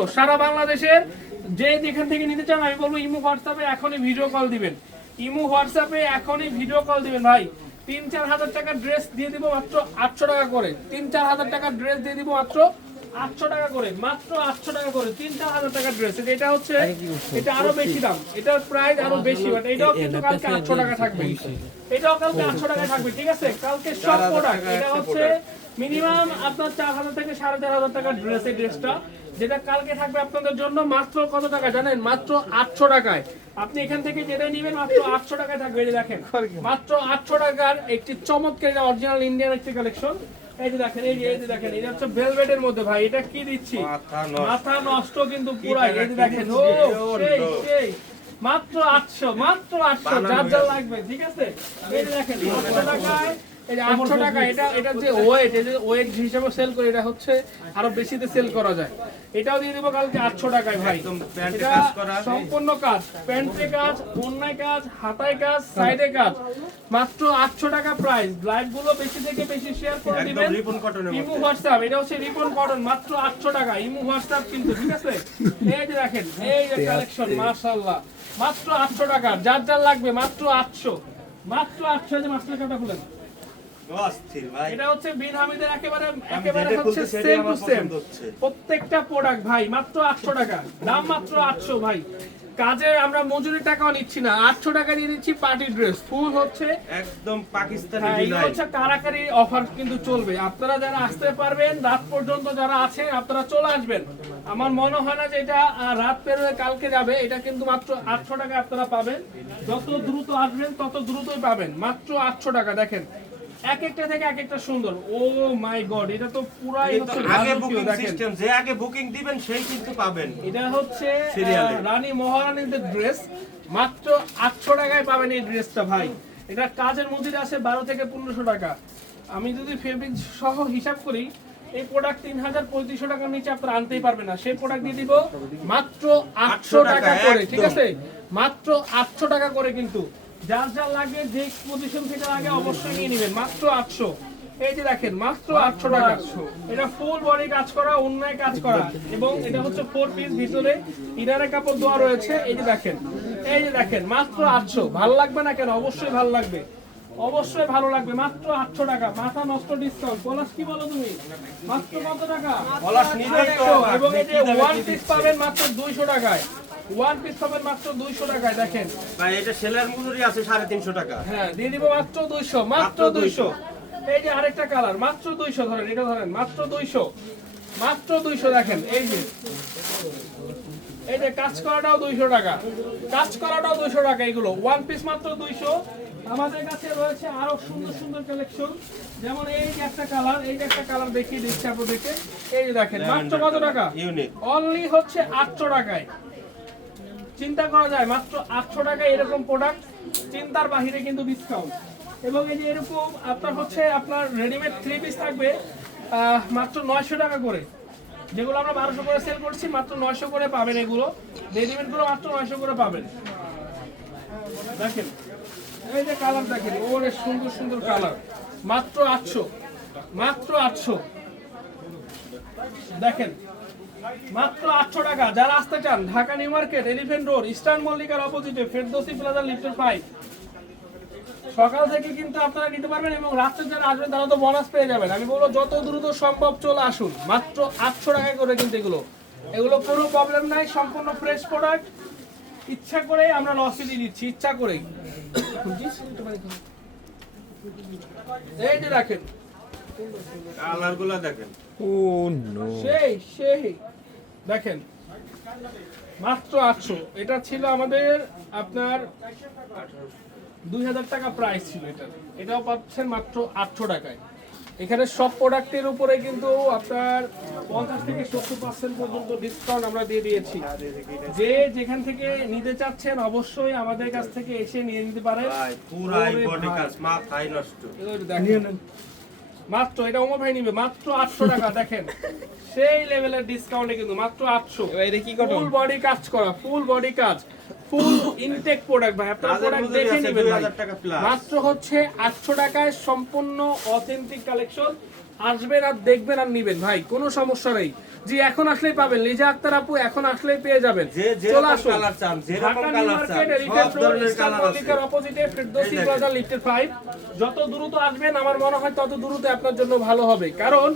সারা বাংলাদেশের যে যেখান থেকে নিতে চান আমি বলব ইমো হোয়াটসঅ্যাপে এখনই ভিডিও কল দিবেন। ইমো হোয়াটসঅ্যাপে এখনই ভিডিও কল দিবেন। ভাই তিন চার হাজার টাকার ড্রেস দিয়ে দিব মাত্র আটশো টাকা করে। তিন চার হাজার টাকার ড্রেস দিয়ে দিব মাত্র আটশো টাকা করে। মাত্র আটশো টাকা করে। তিন চার হাজার টাকার ড্রেস এটা হচ্ছে এটা আরও বেশি দাম। এটার প্রাইস আরও বেশি বাট এটাও কিন্তু কালকে আটশো টাকা থাকবে। এটাও কালকে আটশো টাকা থাকবে ঠিক আছে? কালকে সব প্রোডাক্ট এটা হচ্ছে মিনিমাম আপনার চার হাজার থেকে সাড়ে চার হাজার টাকার ড্রেস এই ড্রেসটা যেটা কালকে থাকবে আপনাদের জন্য মাত্র কত টাকা জানেন? মাত্র আটশো টাকায়। আপনি এখান থেকে যেটা নেবেন মাত্র আটশো টাকায় থাকবে এই যে দেখেন। মাত্র আটশো টাকার একটি চমৎকার অরিজিনাল ইন্ডিয়ান একটি কালেকশন এই যে দেখেন এই যে এই যে দেখেন এটা হচ্ছে ভেলভেটের মধ্যে ভাই এটা কি দিচ্ছি? মাথা নষ্ট। কিন্তু পুরাই এই যে দেখেন ও সেই সেই। মাত্র আটশো মাত্র আটশো যার যার লাগবে ঠিক আছে? এই যে দেখেন আটশো টাকায় যে আটশো টাকা এটা এটা যে ওয়েট এই যে ওয়েট হিসাবে সেল করে এটা হচ্ছে আরও বেশিতে সেল করা যায়। এটাও দিয়ে দেবো কালকে আটশো টাকায় ভাই। এটা সম্পূর্ণ কাজ। প্যান্টে কাজ অন্যায় কাজ হাতায় কাজ সাইডে কাজ। মাত্র আটশো টাকা প্রাইস লাইভগুলো বেশি থেকে বেশি শেয়ার করে একদম দিবেন। ইমু হোয়াটসঅ্যাপ এটা হচ্ছে রিপন কটন মাত্র আটশো টাকা। ইমু হোয়াটসঅ্যাপ কিন্তু ঠিক আছে? এই যে দেখেন এই যে কালেকশন মাশাআল্লাহ। মাত্র আটশো টাকা। যার যার লাগবে মাত্র আটশো। মাত্র আটশো যে মাস্টার কাটা খুলেন। এটা হচ্ছে বিন হামিদের একেবারে একেবারে হচ্ছে সেম টু সেম প্রত্যেকটা প্রোডাক্ট ভাই মাত্র আটশো টাকা। দাম মাত্র আটশো ভাই। কাজে আমরা মজুরি টাকাও নিচ্ছি না। আটশো টাকা দিয়ে দিচ্ছি পার্টি ড্রেস ফুল হচ্ছে একদম পাকিস্তানি ডিজাইন। হচ্ছে কারাকারি অফার কিন্তু চলবে। আপনারা যারা আসতে পারবেন রাত পর্যন্ত যারা আছেন আপনারা চলে আসবেন। আমার মনে হয় না যে এটা রাত পেরোয় কালকে যাবে। এটা কিন্তু মাত্র আটশো টাকা আপনারা পাবেন। যত দ্রুত আসবেন তত দ্রুতই পাবেন। মাত্র আটশো টাকা দেখেন। এক একটা থেকে এক একটা সুন্দর। ও মাই গড এটা তো পুরাই হচ্ছে আগে বুকিং সিস্টেম যে আগে বুকিং দিবেন সেই কিন্তু পাবেন। এটা হচ্ছে রানী মহারানীদের ড্রেস মাত্র আটশো টাকায় পাবেন এই ড্রেসটা ভাই। এটা কাজের মজুরি আছে বারো থেকে পনেরোশো টাকা। আমি যদি ফেব্রিক সহ হিসাব করি এই প্রোডাক্ট তিন হাজার পঁয়ত্রিশশো টাকার নিচে আপনারা আনতেই পারবেন না। সেই প্রোডাক্ট দিয়ে দিব মাত্র আটশো টাকা টাকা, করে ঠিক আছে? মাত্র আটশো টাকা করে কিন্তু। যার যার লাগে যে পজিশন থেকে লাগে অবশ্যই নিয়ে নেবেন। মাত্র আটশো। এই যে দেখেন মাত্র আটশো টাকা। এটা ফুল বডি কাজ করা অন্যায় কাজ করা। এবং এটা হচ্ছে ফোর পিস ভিতরে ইনারে কাপড় দেওয়া রয়েছে। এই যে দেখেন এই যে দেখেন মাত্র আটশো। ভালো লাগবে না কেন? অবশ্যই ভালো লাগবে। অবশ্যই ভালো লাগবে। মাত্র আটশো টাকা। মাথা নষ্ট ডিসকাউন্ট পলাশ কি বলো তুমি? মাত্র কত টাকা? পলাশ নিলেই তো 800 এবং এই যে ওয়ান পিস পাবেন মাত্র দুইশো টাকায়। ওয়ান পিস পাবেন মাত্র দুইশো টাকায় দেখেন। ভাই এটা সেলার মজুরি আছে সাড়ে তিনশো টাকা। হ্যাঁ দিয়ে দিব মাত্র দুইশো মাত্র মাত্র দুইশো। এই যে আরেকটা কালার মাত্র দুইশো ধরেন এটা ধরেন মাত্র দুইশো। মাত্র দুইশো দেখেন এই যে। এই যে কাজ করাটাও দুইশো টাকা। কাজ করাটাও দুইশো টাকা এগুলো। ওয়ান পিস মাত্র দুইশো। আমাদের কাছে রয়েছে আরও সুন্দর সুন্দর কালেকশন যেমন এই যে একটা কালার এই যে একটা কালার দেখিয়ে দিচ্ছি আপনাদেরকে। এই দেখেন মাত্র কত টাকা? ইউনিক অনলি হচ্ছে আটশো টাকায়। চিন্তা করা যায়, মাত্র আটশো টাকায় এরকম প্রোডাক্ট চিন্তার বাহিরে কিন্তু ডিসকাউন্ট এবং এই যে এরকম আপনার হচ্ছে আপনার রেডিমেড থ্রি পিস থাকবে মাত্র নয়শো টাকা করে। যেগুলো আমরা বারোশো করে সেল করছি, মাত্র নয়শো করে পাবেন এগুলো। রেডিমেডগুলো মাত্র নয়শো করে পাবেন। দেখেন, এই যে কালার দেখেন, ওরে সুন্দর সুন্দর কালার মাত্র আটশো মাত্র আটশো। দেখেন মাত্র আটশো টাকা। যারা আসতে চান, Dhaka new market, elephant road, eastern মল্লিকার অপোজিটে, ফেরদোসি প্লাজা লিফটের ফাইভ সকাল থেকে কিন্তু আপনারা নিতে পারবেন এবং রাত্রে যারা আসবেন, তারা তো বোনাস পেয়ে যাবেন। আমি বলব, যত দ্রুত সম্ভব চলে আসুন। মাত্র আটশো টাকায় করে কিন্তু এগুলো। এগুলো কোনো প্রবলেম নাই, সম্পূর্ণ ফ্রেশ প্রোডাক্ট ইচ্ছা করে আমরা লসে দিয়ে দিচ্ছি, ইচ্ছা করেই। এই যে রাখেন দেখেন। সেই সেই। দেখেন মাত্র আটশো। এটা ছিল আমাদের আপনার দুই হাজার টাকা প্রাইস ছিল এটা। এটাও পাচ্ছেন মাত্র আটশো টাকায়। এখানে সব প্রোডাক্টের উপরে কিন্তু আপনার পঞ্চাশ থেকে সত্তর পার্সেন্ট পর্যন্ত ডিসকাউন্ট আমরা দিয়ে দিয়েছি। যে যেখান থেকে নিতে চাচ্ছেন অবশ্যই আমাদের কাছ থেকে এসে নিয়ে নিতে পারেন। কাজ নষ্ট। দেখেন। মাত্র এটা ওমর ভাই নিবে মাত্র আটশো টাকা দেখেন। সেই লেভেলের ডিসকাউন্টে কিন্তু মাত্র আটশো। এটা কি কত ফুল বডি কাজ করা ফুল বডি কাজ। ফুল ইনটেক প্রোডাক্ট ভাই আপনারা প্রোডাক্ট দেখে নেবেন ভাই। 2000 টাকা plus। মাত্র হচ্ছে আটশো টাকায় সম্পূর্ণ অথেন্টিক কালেকশন আসবেন আর দেখবেন আর নিবেন। ভাই কোনো সমস্যা নেই। জি এখন আসলেই পাবেন। লিজা আক্তার আপু এখন আসলেই পেয়ে যাবেন। চলে আসুন। কালার চান যে ঢাকা রকম নিউ কালার চান সব ধরনের কালার আছে। অপোজিটে ফেরদৌসি প্লাজা লিফটেড 5 যত দ্রুত আসবেন আমার মনে হয় তত দ্রুত আপনার জন্য ভালো হবে। কারণ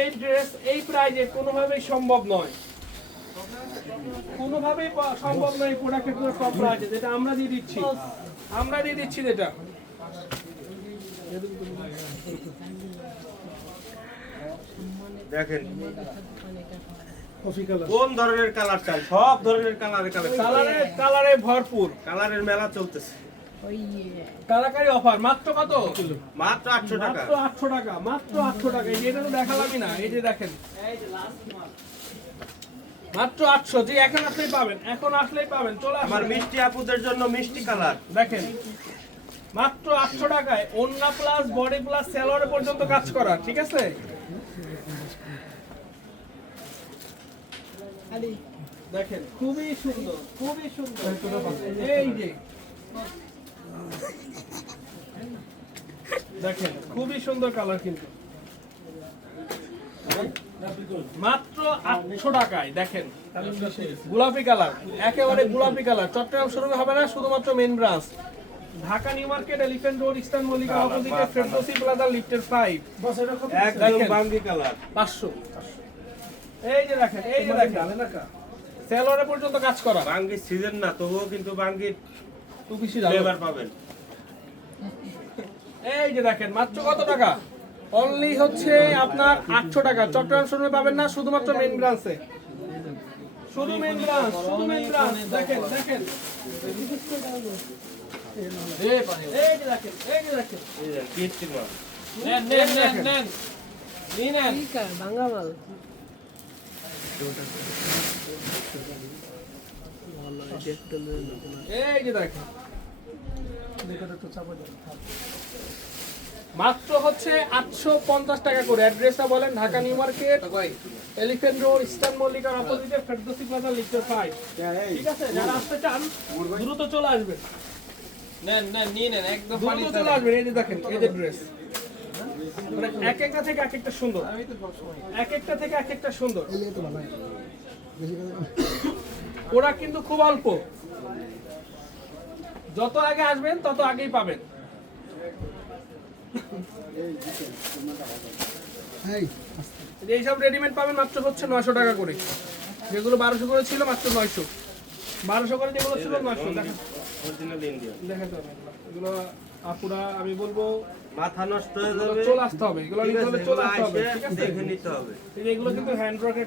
এই ড্রেস এই প্রাইজে কোনোভাবেই সম্ভব নয়। কোনোভাবেই সম্ভব নয় প্রোডাক্টের পুরো সব প্রাইজে যেটা আমরা দিয়ে দিচ্ছি। আমরা দিয়ে দিচ্ছি যেটা। দেখেন। কোন ধরনের কালার চান সব ধরনের কালার কালারে কালারে ভরপুর। কালারের মেলা চলতেছে। অফার মাত্র কত? মাত্র আটশো টাকা। মাত্র আটশো টাকা মাত্র আটশো টাকা। এই যে এটা তো দেখালামই না এই যে দেখেন। মাত্র আটশো জি এখন আসলেই পাবেন এখন আসলেই পাবেন। চলে আমার মিষ্টি আপুদের জন্য মিষ্টি কালার। দেখেন। মাত্র আটশো টাকায় ওন্না প্লাস বডি প্লাস সেলোয়ার পর্যন্ত কাজ করা ঠিক আছে? দেখেন খুবই সুন্দর খুবই সুন্দর। এই যে। দেখেন খুবই সুন্দর কালার কিন্তু। মাত্র আটশো টাকায় দেখেন। গোলাপি কালার একেবারে গোলাপি কালার চট্টগ্রাম শোরুমে হবে না শুধুমাত্র main branch Dhaka new market elephant road eastern Mallika অপোজিটে ফেরদৌসি প্লাজা লিফটের ফাইভ একদম বাঙ্গি কালার। পাঁচশো। এই যে দেখেন এই যে দেখেন। সেলোয়ারে পর্যন্ত কাজ করা। বাঙ্গি সিজন না তবুও কিন্তু বাঙ্গির টু বেশি ফ্লেভার পাবেন। এই যে দেখেন মাত্র কত টাকা? অনলি হচ্ছে আপনার আটশো টাকা। চট্টগ্রাম শোরুমে পাবেন না শুধুমাত্র মেন ব্রাঞ্চে শুধু মেন ব্রাঞ্চ শুধু মেন ব্রাঞ্চ দেখেন দেখেন। মাত্র হচ্ছে আটশো পঞ্চাশ টাকা করে। অ্যাড্রেসটা বলেন, Dhaka new market elephant road eastern মল্লিকার অপোজিটে ফেরদৌসি প্লাজা লিফটের ফাইভ ঠিক আছে? যারা আসতে চান, দ্রুত চলে আসবেন। নেন নেন নিয়ে নেন একদম পানি দ্রুত চলে আসবেন এই যে দেখেন এই যে ড্রেস মানে এক একটা থেকে এক একটা সুন্দর। এক একটা থেকে এক একটা সুন্দর। ওরা কিন্তু খুব অল্প। যত আগে আসবেন তত আগেই পাবেন। এইসব রেডিমেড পাবেন মাত্র হচ্ছে নয়শো টাকা করে। যেগুলো বারোশো করে ছিল মাত্র নয়শো। বারোশো করে যেগুলো ছিল নয়শো। দেখেন। অরিজিনাল এগুলো। আপুরা আমি বলব মাথা নষ্ট হয়ে যাবে। চলে আসতে হবে। এগুলো নিতে হলে চলে আসতে হবে ঠিক আছে? দেখে নিতে হবে। এগুলো কিন্তু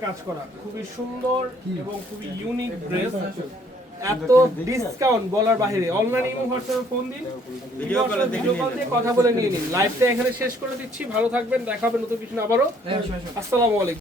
কাজ করা। খুবই সুন্দর এবং খুবই ইউনিক ড্রেস এত ডিসকাউন্ট বলার বাইরে। অনলাইন ইমো হোয়াটসঅ্যাপে ফোন দিন। ভিডিও কলে ভিডিও কল দিয়ে কথা বলে নিয়ে নিন। লাইভটা এখানে শেষ করে দিচ্ছি। ভালো থাকবেন দেখা হবে নতুন কিছু না আবারও আসসালামু আলাইকুম।